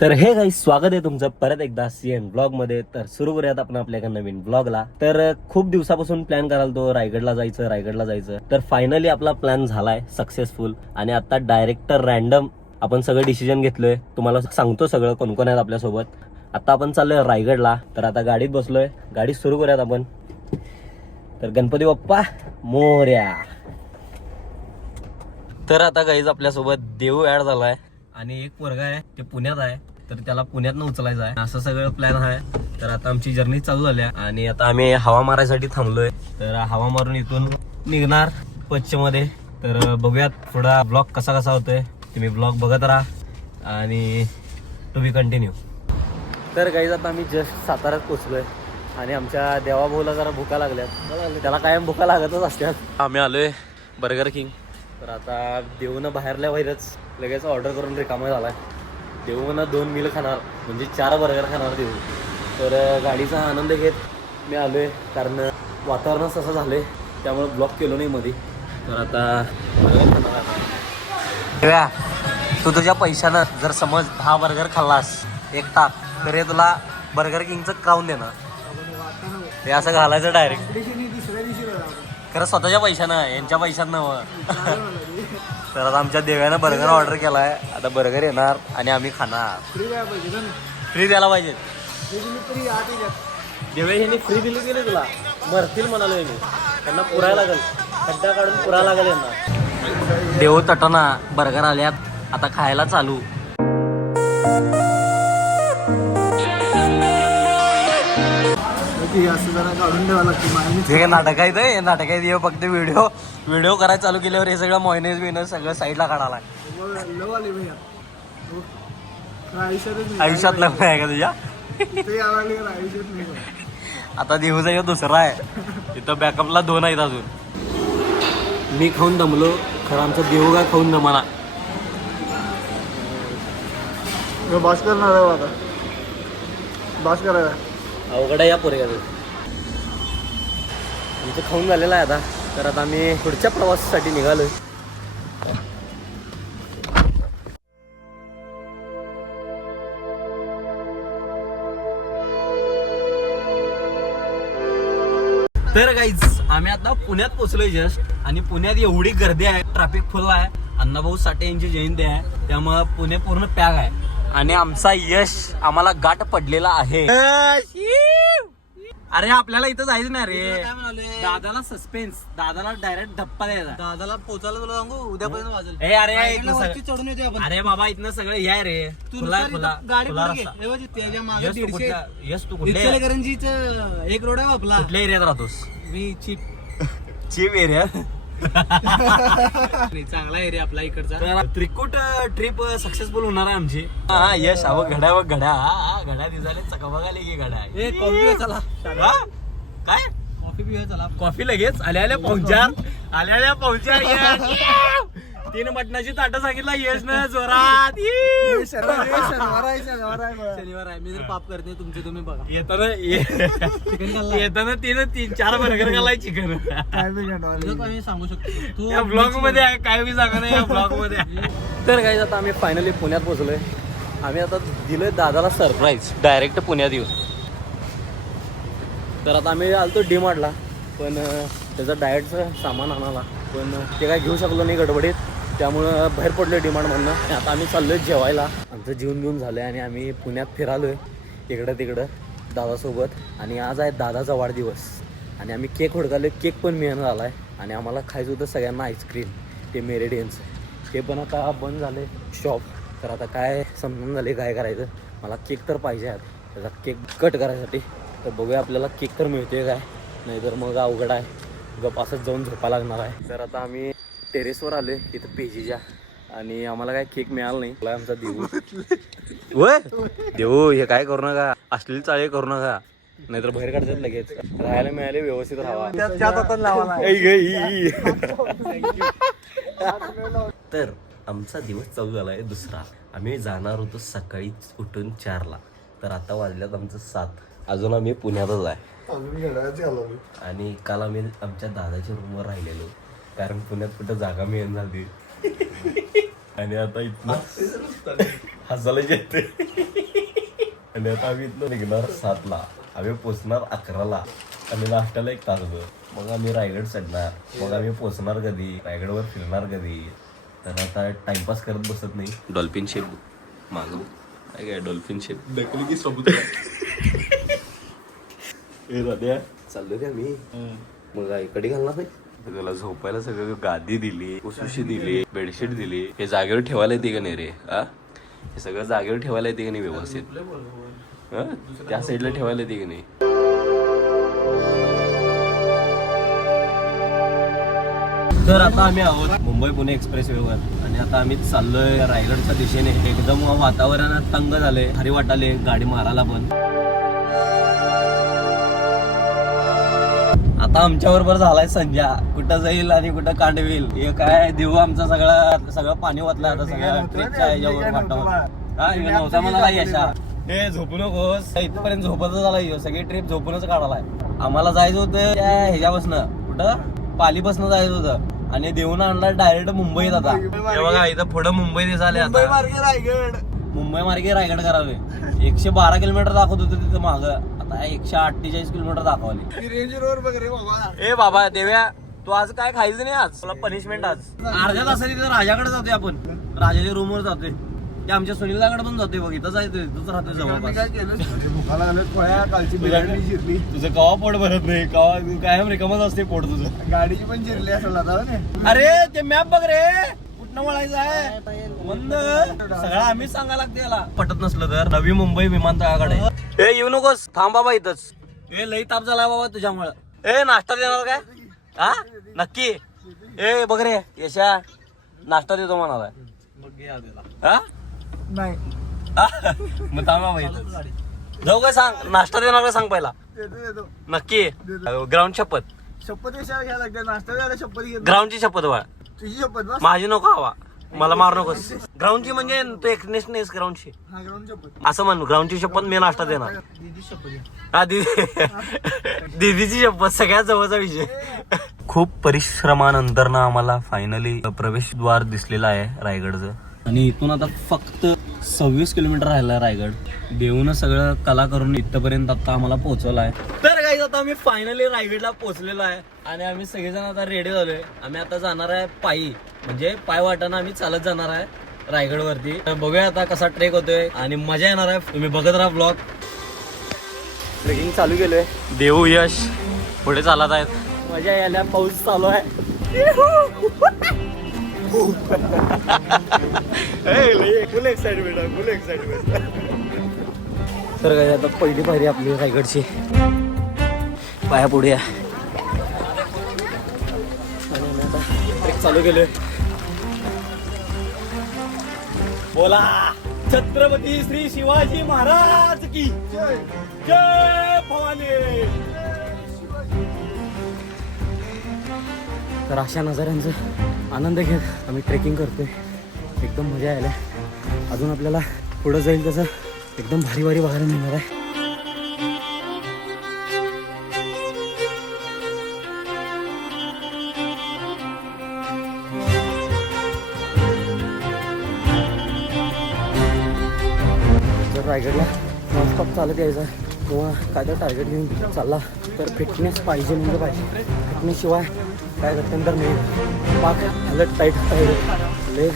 तर हे काही स्वागत आहे तुमचं परत एकदा सीएन ब्लॉग मध्ये. तर सुरू करूयात आपण आपल्या एका नवीन ब्लॉगला. तर खूप दिवसापासून प्लॅन कराल तो रायगडला जायचं. तर फायनली आपला प्लॅन झालाय सक्सेसफुल. आणि आता डायरेक्ट रॅन्डम आपण सगळं डिसिजन घेतलोय. तुम्हाला सांगतो सगळं कोण कोण आहेत आपल्यासोबत. आता आपण चाललोय रायगडला. तर आता गाडीत बसलोय, गाडी सुरू करूयात आपण. तर गणपती बाप्पा मोरया. तर आता गाईज आपल्यासोबत देऊ ऍड झालाय आणि एक पोरगा आहे ते पुण्यात आहे. तर त्याला पुण्यातनं उचलायचं आहे, असं सगळं प्लॅन आहे. तर आता आमची जर्नी चालू झाली आणि आता आम्ही हवा मारायसाठी थांबलोय. तर हवा मारून इथून निघणार पश्चिममध्ये. तर बघूयात पुढा ब्लॉग कसा होतोय. तुम्ही ब्लॉग बघत राहा आणि टू बी कंटिन्यू. तर गाईज आता आम्ही जस्ट साताऱ्यात पोहोचलोय आणि आमच्या देवाभाऊला जरा भुका लागल्यात. त्याला कायम भुका लागतच असतात. आम्ही आलोय बर्गर किंग. तर आता देऊनं बाहेरल्या बाहेरच लगेच ऑर्डर करून रिकामा झालाय. देऊनं 2 मील खाणार म्हणजे 4 बर्गर खाणार देऊ. तर गाडीचा आनंद घेत मी आलोय, कारण वातावरणच असं झालंय त्यामुळे ब्लॉक केलो नाही मध्ये. तर आता बर्गर खाणार. तू तुझ्या पैशानं जर समज 10 बर्गर खाल्लास एकटा, तर हे तुला बर्गर किंगचं काऊन देणार. हे असं घालायचं डायरेक्ट. खरं स्वतःच्या पैशानं, यांच्या पैशात नव्हतं. तर आता आमच्या देव्यानं बर्गर ऑर्डर केलाय. आता बर्गर येणार आणि आम्ही खाणार. फ्री द्यायला पाहिजे. देव्या यांनी फ्री दिली की नाही तुला मरतील म्हणालो मी. त्यांना पुरायला लागेल, खड्डा काढून पुरायला लागेल यांना. देव तटना बर्गर आल्यात, आता खायला चालू. हे नाटक आहे ते, नाटक आहे. फक्त व्हिडिओ करायला चालू केल्यावर हे सगळं मॉयनेज सगळं साईडला काढायला. आयुष्यात लग्न आहे का तुझ्या? आता देऊचा हे दुसरा आहे. तिथं बॅकअपला 2 आहेत अजून. मी खाऊन दमलो, खरं आमचं देऊ काय खाऊन दमाना. बास करणार आहे आता. बास करायला अवघड आहे या पोरेगाचं. आमचं खाऊन झालेलं आहे आता. तर आता आम्ही पुढच्या प्रवासासाठी निघालोय. तर गाईज आम्ही आता पुण्यात पोहोचलोय जस्ट. आणि पुण्यात एवढी गर्दी आहे, ट्रॅफिक फुल आहे. अण्णाभाऊ साठे यांची जयंती आहे, त्यामुळे पुणे पूर्ण पॅक आहे. आणि आमचा यश आम्हाला गाठ पडलेला आहे. अरे आपल्याला इथं जायचं नाही रे. दादाला सस्पेन्स, दादाला डायरेक्ट धप्पा द्यायचा. दादाला पोचायला तुला सांगू उद्यापर्यंत वाजेल. ए अरे चढून येते आपण. अरे बाबा इथनं सगळं हे रे. यस तू कुठल्या एक रोड आहे आपला. कुठल्या एरियात राहतोस? मी चिप एरिया. चांगला एरिया आपला इकडचा. त्रिकुट ट्रिप सक्सेसफुल होणार आहे आमची. हा यश हवं घड्या दिसाले चका बघाले की घड्या. कॉफी चला. काय कॉफी पिऊया चला. कॉफी लगेच आल्या पहुंचार. 3 मटणाची ताटं सांगितलं यश न जोरात. शनिवार आहे. मी जर पाप करते तुमचे तुम्ही बघा. येताना 3-4 बर्गर घालाय चिकन. काय सांगू शकतो या ब्लॉग मध्ये आहे, काय मी सांगा नाही या ब्लॉग मध्ये. तर काय आता आम्ही फायनली पुण्यात पोहोचलोय. आम्ही आता दिलोय दादाला सरप्राईज डायरेक्ट पुण्यात येऊन. तर आता आम्ही आलतो डीमार्टला, पण त्याचं डाएटचं सामान आणायला, पण ते काय घेऊ शकलो नाही गडबडीत. त्यामुळं बाहेर पडलो डीमार्टमधनं. आता आम्ही चाललोय जेवायला. आमचं जेवण घेऊन झालं आहे आणि आम्ही पुण्यात फिरालोय इकडं तिकडं दादासोबत. आणि आज आहे दादाचा वाढदिवस आणि आम्ही केक हुडकालोय. केक पण मिळणं झाला आहे आणि आम्हाला खायचं होतं सगळ्यांना आईस्क्रीम, ते मेरेडियनचं. ते पण आता बंद झालं आहे शॉप. तर आता काय समजून झाले काय करायचं. मला केक तर पाहिजे आहे त्याचा केक कट करायसाठी. तर बघूया आपल्याला केक तर मिळतोय काय, नाहीतर मग अवघड आहे. गप असंच जाऊन झोपा लागणार आहे. तर आता आम्ही टेरेसवर आलोय इथं पेजीच्या आणि आम्हाला काय केक मिळाला नाही. आमचा देऊ हे काय करू नका, असलेली चाळे करू नका, नाहीतर बाहेर काढतात लगेच. राहायला मिळाले व्यवस्थित राहावा. तर आमचा दिवस चालू झालाय दुसरा. आम्ही जाणार होतो सकाळी उठून 4ला. तर आता वाजल्यात आमचं 7. अजून आम्ही पुण्यातच आहे. आणि काल आम्ही आमच्या दादाच्या रूमवर राहिलेलो, कारण पुण्यात कुठं जागा मिळेल झाली. आणि आता इथनं हसायला येते. आणि आता आम्ही इथनं निघणार 7ला, आम्ही पोचणार 11ला आणि नाश्त्याला 1 तासभर. मग आम्ही रायगड चढणार. मग आम्ही पोचणार कधी, रायगडवर फिरणार कधी. तर आता टाइमपास करत बसत नाही. डॉल्फिन शेप मागू काय डॉल्फिन शेप दखली की समुद्र. हे दाद्या चाललो रे आम्ही. मग इकडे घालणार नाही. त्याला झोपायला सगळं गादी दिली, उशुशी दिली, बेडशीट दिली. हे जागेवर ठेवायला येते का नाही रे? हे सगळं जागेवर ठेवायला येते का नाही व्यवस्थित? त्या साईडला ठेवायला येते का नाही? तर आता आम्ही आहोत मुंबई पुणे एक्सप्रेस वेवर आणि आता आम्ही चाललोय रायगडच्या दिशेने. एकदम वातावरण तंग झालंय, भारी वाटाले गाडी मारायला पण. आता आमच्या बरोबर झालाय संध्या, कुठं जाईल आणि कुठं कांडवील. हे काय देऊ आमचं सगळं पाणी वाटलं आता सगळ्या ट्रिपच्या ह्याच्यावर वाटावर. हा नव्हता मला यशा हे झोपू नकोस इथपर्यंत झोपतच झाला. सगळी ट्रिप झोपूनच काढालाय. आम्हाला जायचं होतं त्या ह्याच्यापासनं कुठं पालीपासनं जायचं होतं आणि देऊन आणला डायरेक्ट मुंबईत. आता हे बघा इथं पुढं मुंबई दिसाले. मुंबई मार्गे रायगड, मुंबई मार्गे रायगड करावे. 112 किलोमीटर दाखवत होतं तिथं माग, आता 148 किलोमीटर दाखवले. रेंज रोवर बघ रे बाबा. ए बाबा देव्या, तू आज काय खायचं नाही? आज तुला पनिशमेंट. आज अर्ध्या तासाने तिथं राजाकडे जातोय आपण. राजाच्या रूमवर जातोय. ते आमच्या सुनीलदाकडे पण जातोय बघ. इथंच आहे, इथंच राहतोय जवळपास. काय केलं भुकाला घालत पोळ्या, कालची बिर्याणी चिरली. तुझं कवा पोट भरत नाही, कवा कायम रिकामच असते पोट तुझं. गाडीची पण चिरली असेल आता ना. अरे ते मॅप बघ रे, कुठनं वळायचं आहे बंद. सगळं आम्हीच सांगायला लागते याला. पटत नसलं तर नवी मुंबई विमानतळाकडे. ए येऊ नकोस, थांब बाबा इथंच. ए लई ताप झाला बाबा तुझ्यामुळं. ए नाश्ता देणार काय? हा नक्की. ए बघ रे यशा, नाश्ता देतो म्हणाला. हा नाही मग थांब बाबा इथंच. जाऊ काय सांग, नाश्ता देणार काय सांग पहिला. देतो नक्की. ग्राउंड शपथ. शपथ विषयावर घ्यायला लागते. नाश्ता द्यायला शपथ घेत. ग्राउंडची शपथ बाळा, तुझी शपथ बस. माझी नको हवा, मला मारू नकोस. ग्राउंडची म्हणजे तू एकनेस नाहीस ग्राउंडची. हा ग्राउंड शपथ. असं म्हण, ग्राउंडची शपथ मी नाश्ता देणार. दीदी शपथ. हा दीदीची शपथ, सगळ्यात जवळचा विषय. खूप परिश्रमानंतर ना आम्हाला फायनली प्रवेशद्वार दिसलेला आहे रायगडचं. आणि इथून आता फक्त 26 किलोमीटर राहिला रायगड. देऊन सगळं कला करून इथपर्यंत आता आम्हाला पोहोचवलं आहे. तर काही आता आम्ही फायनली रायगडला पोहोचलेलो आहे आणि आम्ही सगळेजण आता रेडी झालोय. आम्ही आता जाणार आहे पायी, म्हणजे पाय वाटाना आम्ही चालत जाणार आहे रायगडवरती. बघूया आता कसा ट्रेक होतोय आणि मजा येणार आहे. तुम्ही बघत राहा ब्लॉग. ट्रेकिंग चालू केलोय. देऊ यश पुढे चालत आहेत. मजा यायला, पाऊस चालू आहे. फुल एक्साइटमेंट आहे, फुल एक्साइटमेंट. तर काय आता पहिली पायरी आपली रायगडची. पाया पुढे या. आणि आम्ही आता ट्रेक चालू केलोय. बोला छत्रपती श्री शिवाजी महाराज की जय. जय भवानी. तर अशा नजाऱ्यांचा आनंद घेत आम्ही ट्रेकिंग करतोय. एकदम मजा यायला. अजून आपल्याला पुढं जाईल तसं एकदम भारी भारी बघायला मिळणार आहे. जर रायगडला नॉनस्टॉप चालत यायचा किंवा काय तर टार्गेट घेऊन चालला तर फिटनेस पाहिजे म्हणजे पाहिजे. फिटनेसशिवाय काय करते तर नाही. पाक अलग टाईट लेग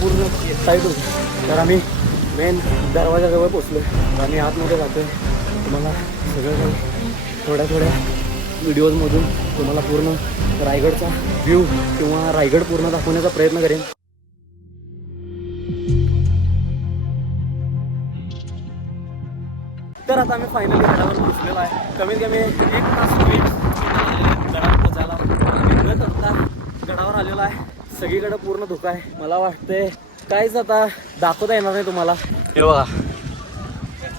पूर्ण टाईट होती. तर आम्ही मेन दरवाजाजवळ पोचलो. आम्ही आतमध्ये जातोय. तुम्हाला सगळं काही थोड्या व्हिडिओजमधून तुम्हाला पूर्ण रायगडचा व्ह्यू किंवा रायगड पूर्ण दाखवण्याचा प्रयत्न करेन. तर आता आम्ही फायनली गडावर पोचलेलो आहे. कमीत कमी 1 तास वेट गडावर पोचायला. आता गडावर आलेलो आहे. सगळीकडे पूर्ण धुका आहे. मला वाटतंय काहीच आता दाखवता येणार नाही तुम्हाला. हे बघा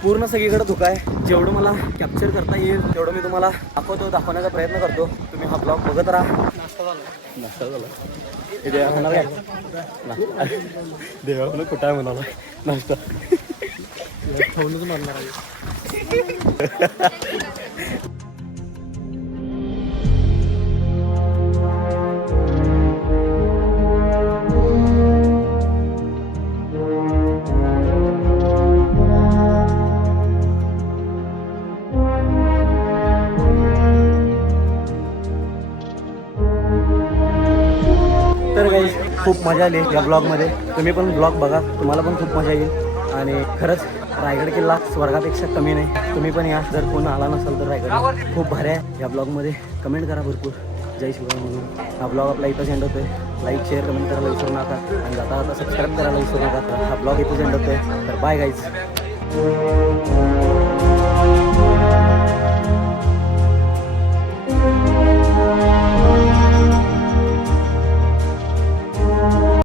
पूर्ण सगळीकडे धुका आहे. जेवढं मला कॅप्चर करता येईल तेवढं मी तुम्हाला दाखवण्याचा प्रयत्न करतो. तुम्ही हा ब्लॉग बघत राहा. नाश्ता झाला. देवा होणार काय? देवा कुठं आहे म्हणाला नाश्ता खाऊनच मारणार आहे. तर गाईस खूप मजा आली या ब्लॉगमध्ये. तुम्ही पण ब्लॉग बघा, तुम्हाला पण खूप मजा येईल. आणि खरंच रायगड किल्ला स्वर्गापेक्षा कमी नाही. तुम्ही पण या, जर कोण आला नसाल तर रायगड खूप भारी आहे. या ब्लॉगमध्ये कमेंट करा भरपूर, जय शिवराय म्हणून. हा ब्लॉग आपला इथंच एंड होतोय. लाईक शेअर कमेंट करायला विसरू नका आणि जाता जाता सबस्क्राईब करायला विसरू नका. हा ब्लॉग इथंच एंड होतोय. तर बाय गाईज.